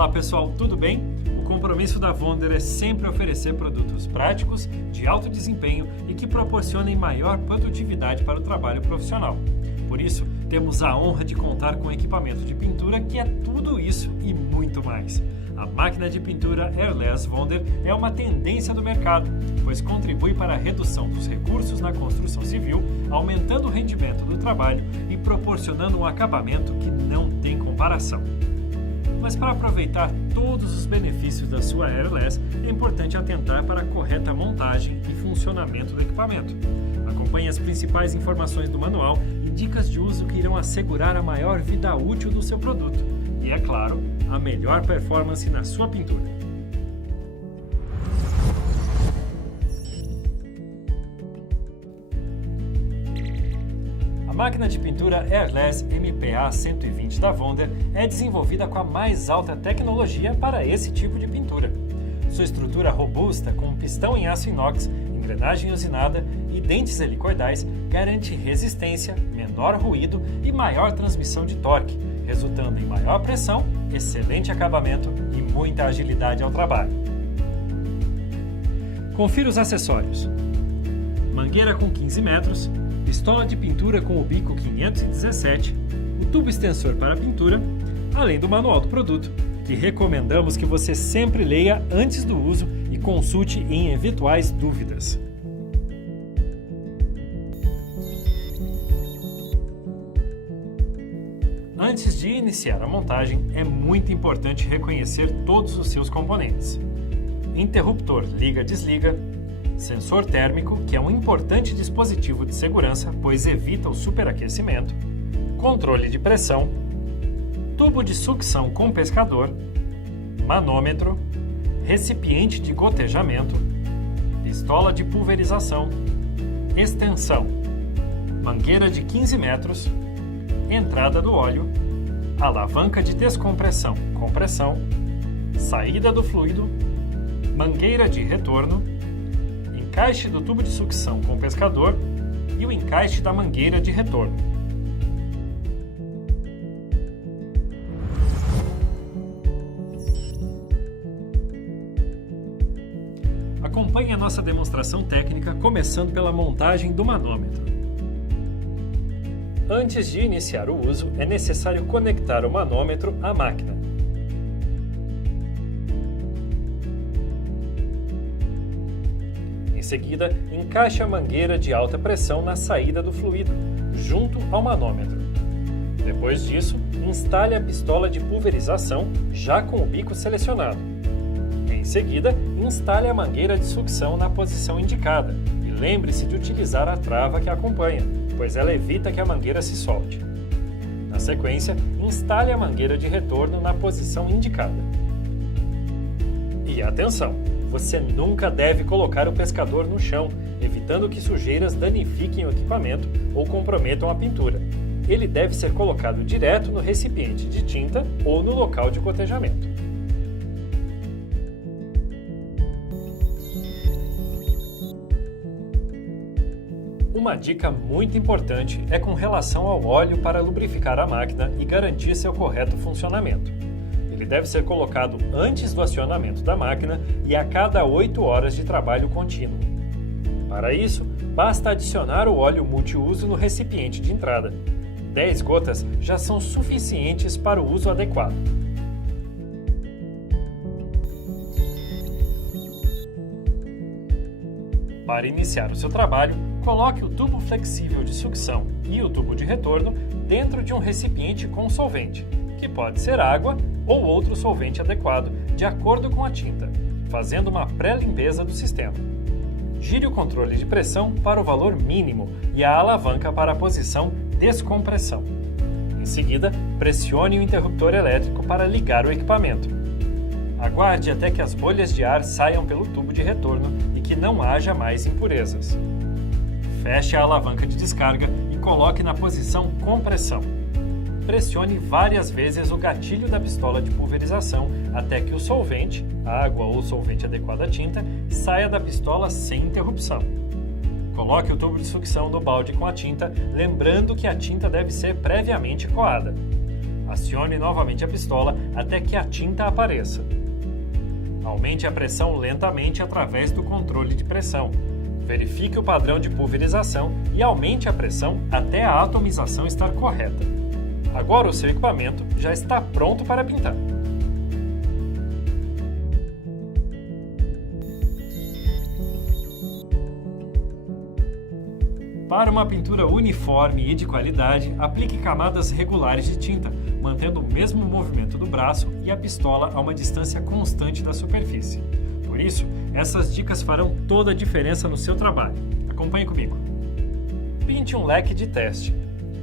Olá pessoal, tudo bem? O compromisso da Wonder é sempre oferecer produtos práticos, de alto desempenho e que proporcionem maior produtividade para o trabalho profissional. Por isso, temos a honra de contar com equipamento de pintura que é tudo isso e muito mais. A máquina de pintura Airless Wonder é uma tendência do mercado, pois contribui para a redução dos recursos na construção civil, aumentando o rendimento do trabalho e proporcionando um acabamento que não tem comparação. Mas para aproveitar todos os benefícios da sua Airless, é importante atentar para a correta montagem e funcionamento do equipamento. Acompanhe as principais informações do manual e dicas de uso que irão assegurar a maior vida útil do seu produto e, é claro, a melhor performance na sua pintura. A máquina de pintura Airless MPA 120 da Wonder é desenvolvida com a mais alta tecnologia para esse tipo de pintura. Sua estrutura robusta, com um pistão em aço inox, engrenagem usinada e dentes helicoidais, garante resistência, menor ruído e maior transmissão de torque, resultando em maior pressão, excelente acabamento e muita agilidade ao trabalho. Confira os acessórios: mangueira com 15 metros, pistola de pintura com o bico 517, o tubo extensor para pintura, além do manual do produto, que recomendamos que você sempre leia antes do uso e consulte em eventuais dúvidas. Antes de iniciar a montagem, é muito importante reconhecer todos os seus componentes: interruptor liga-desliga, sensor térmico, que é um importante dispositivo de segurança, pois evita o superaquecimento, controle de pressão, tubo de sucção com pescador, manômetro, recipiente de gotejamento, pistola de pulverização, extensão, mangueira de 15 metros, entrada do óleo, alavanca de descompressão, compressão, saída do fluido, mangueira de retorno, encaixe do tubo de sucção com pescador e o encaixe da mangueira de retorno. Acompanhe a nossa demonstração técnica, começando pela montagem do manômetro. Antes de iniciar o uso, é necessário conectar o manômetro à máquina. Em seguida, encaixe a mangueira de alta pressão na saída do fluido, junto ao manômetro. Depois disso, instale a pistola de pulverização, já com o bico selecionado. Em seguida, instale a mangueira de sucção na posição indicada e lembre-se de utilizar a trava que acompanha, pois ela evita que a mangueira se solte. Na sequência, instale a mangueira de retorno na posição indicada. E atenção! Você nunca deve colocar o pescador no chão, evitando que sujeiras danifiquem o equipamento ou comprometam a pintura. Ele deve ser colocado direto no recipiente de tinta ou no local de gotejamento. Uma dica muito importante é com relação ao óleo para lubrificar a máquina e garantir seu correto funcionamento. Ele deve ser colocado antes do acionamento da máquina e a cada 8 horas de trabalho contínuo. Para isso, basta adicionar o óleo multiuso no recipiente de entrada. 10 gotas já são suficientes para o uso adequado. Para iniciar o seu trabalho, coloque o tubo flexível de sucção e o tubo de retorno dentro de um recipiente com solvente, que pode ser água ou outro solvente adequado, de acordo com a tinta, fazendo uma pré-limpeza do sistema. Gire o controle de pressão para o valor mínimo e a alavanca para a posição descompressão. Em seguida, pressione o interruptor elétrico para ligar o equipamento. Aguarde até que as bolhas de ar saiam pelo tubo de retorno e que não haja mais impurezas. Feche a alavanca de descarga e coloque na posição compressão. Pressione várias vezes o gatilho da pistola de pulverização até que o solvente, água ou solvente adequado à tinta, saia da pistola sem interrupção. Coloque o tubo de sucção no balde com a tinta, lembrando que a tinta deve ser previamente coada. Acione novamente a pistola até que a tinta apareça. Aumente a pressão lentamente através do controle de pressão. Verifique o padrão de pulverização e aumente a pressão até a atomização estar correta. Agora o seu equipamento já está pronto para pintar. Para uma pintura uniforme e de qualidade, aplique camadas regulares de tinta, mantendo o mesmo movimento do braço e a pistola a uma distância constante da superfície. Por isso, essas dicas farão toda a diferença no seu trabalho. Acompanhe comigo. Pinte um leque de teste.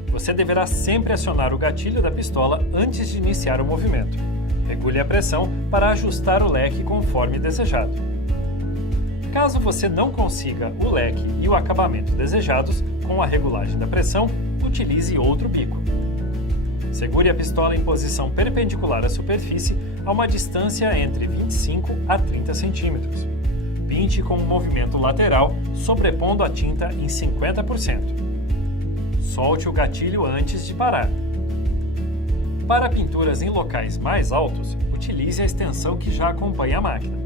Você deverá sempre acionar o gatilho da pistola antes de iniciar o movimento. Regule a pressão para ajustar o leque conforme desejado. Caso você não consiga o leque e o acabamento desejados com a regulagem da pressão, utilize outro bico. Segure a pistola em posição perpendicular à superfície a uma distância entre 25 a 30 centímetros. Pinte com um movimento lateral, sobrepondo a tinta em 50%. Solte o gatilho antes de parar. Para pinturas em locais mais altos, utilize a extensão que já acompanha a máquina.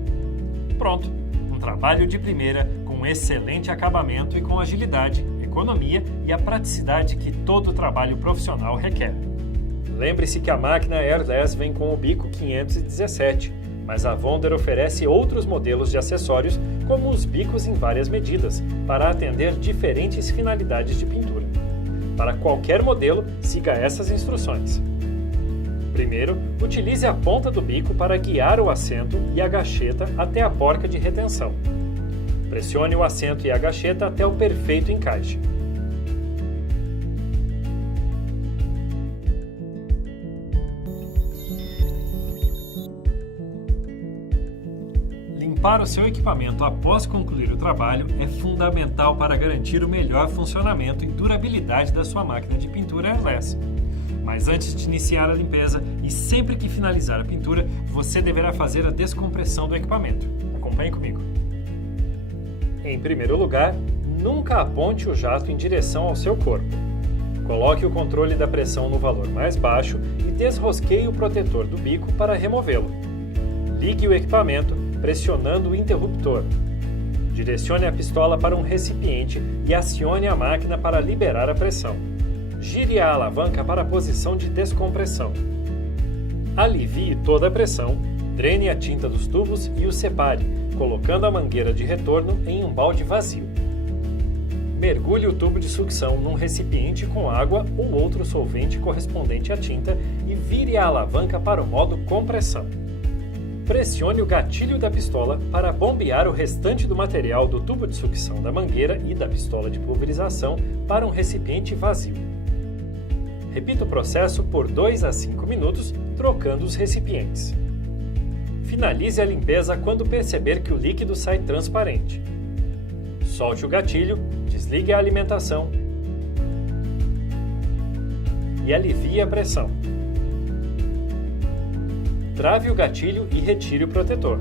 Pronto! Trabalho de primeira, com excelente acabamento e com agilidade, economia e a praticidade que todo trabalho profissional requer. Lembre-se que a máquina Air 10 vem com o bico 517, mas a Wonder oferece outros modelos de acessórios, como os bicos em várias medidas, para atender diferentes finalidades de pintura. Para qualquer modelo, siga essas instruções. Primeiro, utilize a ponta do bico para guiar o assento e a gacheta até a porca de retenção. Pressione o assento e a gacheta até o perfeito encaixe. Limpar o seu equipamento após concluir o trabalho é fundamental para garantir o melhor funcionamento e durabilidade da sua máquina de pintura airless. Mas antes de iniciar a limpeza e sempre que finalizar a pintura, você deverá fazer a descompressão do equipamento. Acompanhe comigo. Em primeiro lugar, nunca aponte o jato em direção ao seu corpo. Coloque o controle da pressão no valor mais baixo e desrosqueie o protetor do bico para removê-lo. Ligue o equipamento pressionando o interruptor. Direcione a pistola para um recipiente e acione a máquina para liberar a pressão. Gire a alavanca para a posição de descompressão. Alivie toda a pressão, drene a tinta dos tubos e os separe, colocando a mangueira de retorno em um balde vazio. Mergulhe o tubo de sucção num recipiente com água ou outro solvente correspondente à tinta e vire a alavanca para o modo compressão. Pressione o gatilho da pistola para bombear o restante do material do tubo de sucção da mangueira e da pistola de pulverização para um recipiente vazio. Repita o processo por 2 a 5 minutos, trocando os recipientes. Finalize a limpeza quando perceber que o líquido sai transparente. Solte o gatilho, desligue a alimentação e alivie a pressão. Trave o gatilho e retire o protetor.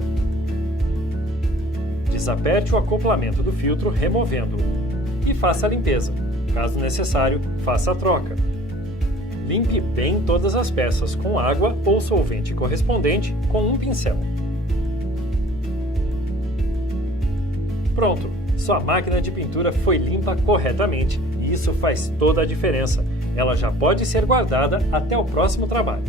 Desaperte o acoplamento do filtro removendo-o e faça a limpeza. Caso necessário, faça a troca. Limpe bem todas as peças com água ou solvente correspondente com um pincel. Pronto! Sua máquina de pintura foi limpa corretamente e isso faz toda a diferença. Ela já pode ser guardada até o próximo trabalho.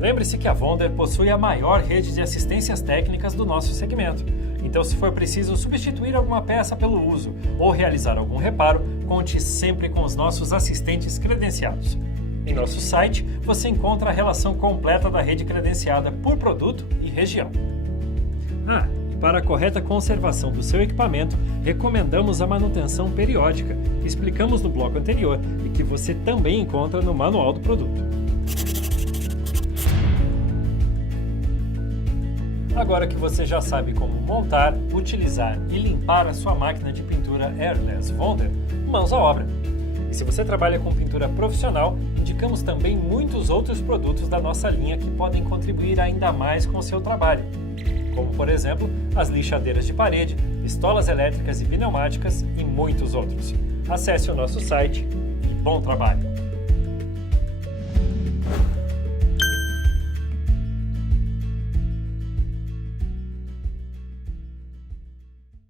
Lembre-se que a Wonder possui a maior rede de assistências técnicas do nosso segmento. Então, se for preciso substituir alguma peça pelo uso ou realizar algum reparo, conte sempre com os nossos assistentes credenciados. Em nosso site, você encontra a relação completa da rede credenciada por produto e região. E para a correta conservação do seu equipamento, recomendamos a manutenção periódica, que explicamos no bloco anterior e que você também encontra no manual do produto. Agora que você já sabe como montar, utilizar e limpar a sua máquina de pintura Airless Wonder, mãos à obra! E se você trabalha com pintura profissional, indicamos também muitos outros produtos da nossa linha que podem contribuir ainda mais com o seu trabalho, como por exemplo as lixadeiras de parede, pistolas elétricas e pneumáticas e muitos outros. Acesse o nosso site e bom trabalho!